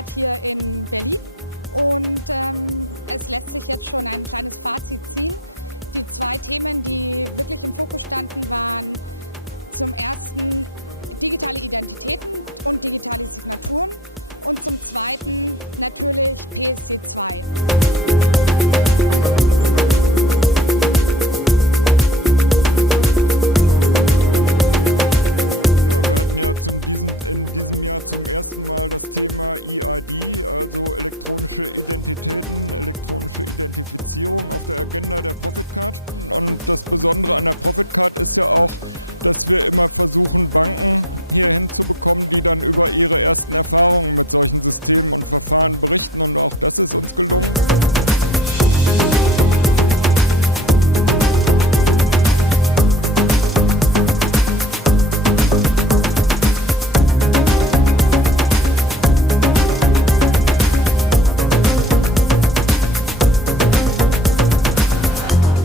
ProfitCard hier in Berlin und es lässt sich jetzt schon ein kleines Fazit ziehen. Die 2 Themen, die wirklich im Fokus standen, waren zum ersten digitale Identitäten und digitale Signaturen und zum zweiten natürlich PSD2. In diesem Jahr zum ersten Mal das Thema eID, also elektronische Identitäten, elektronische Identifizierung auf der Agenda der ProfitCard. Und das Besondere an der ProfitCard ist ja auch, dass wir immer versuchen, Banken hier hinzubekommen, die dann über ihre ersten Erfahrungen mit solchen Systemen und Verfahren berichten. Und auch das ist uns gelungen.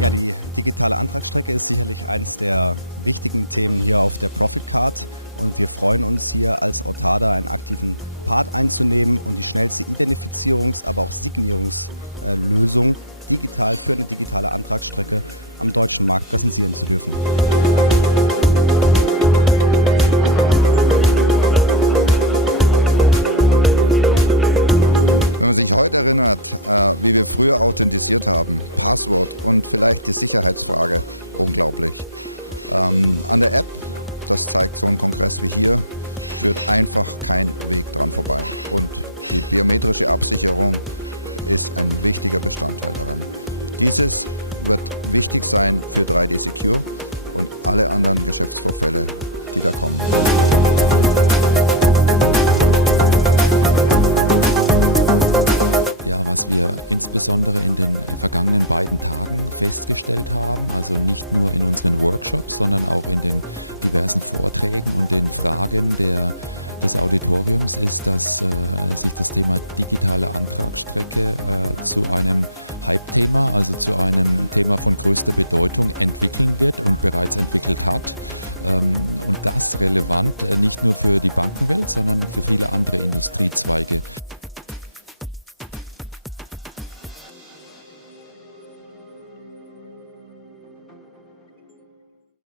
Ja, die digitale Antragsstrecke ist sicherlich eines der wichtigen Themen hier auf der ProfitCard und wir freuen uns hier als Autada einen aktiven Part einzunehmen und die schnellste Identifizierungs-, aber auch Signierungslösung digital für eine digitale Antragsstrecke am deutschen Markt präsentieren zu dürfen. Wenn man sich heute erinnert, wie wir früher authentisiert haben, Passwort und vielleicht die Sicherheitsfrage, unglaublich. An der App, das zeigt so ein Kongress wie hier, führt einfach kein Weg dran vorbei. Und die biometrische Absicherung ist ein wichtiger Bestandteil daran. Dieses wird wichtig sein für 3D Secure und alle anderen Geschäftsvorfälle, die da kommen. Ja, was wir insbesondere in den vergangenen beiden Tagen festgestellt haben, also nicht nur in unseren Workshops, sondern auch in den diversen Vorträgen und den Fragen des Auditoriums, ist, dass sich das Thema digitale Antragsstrecke zu einem Hype-Thema, also zu einem Thema von größter Bedeutung entwickeln wird und bereits entwickelt hat. Und das relevant nicht nur für die Bankenwelt, sondern für viele andere Industriezweige.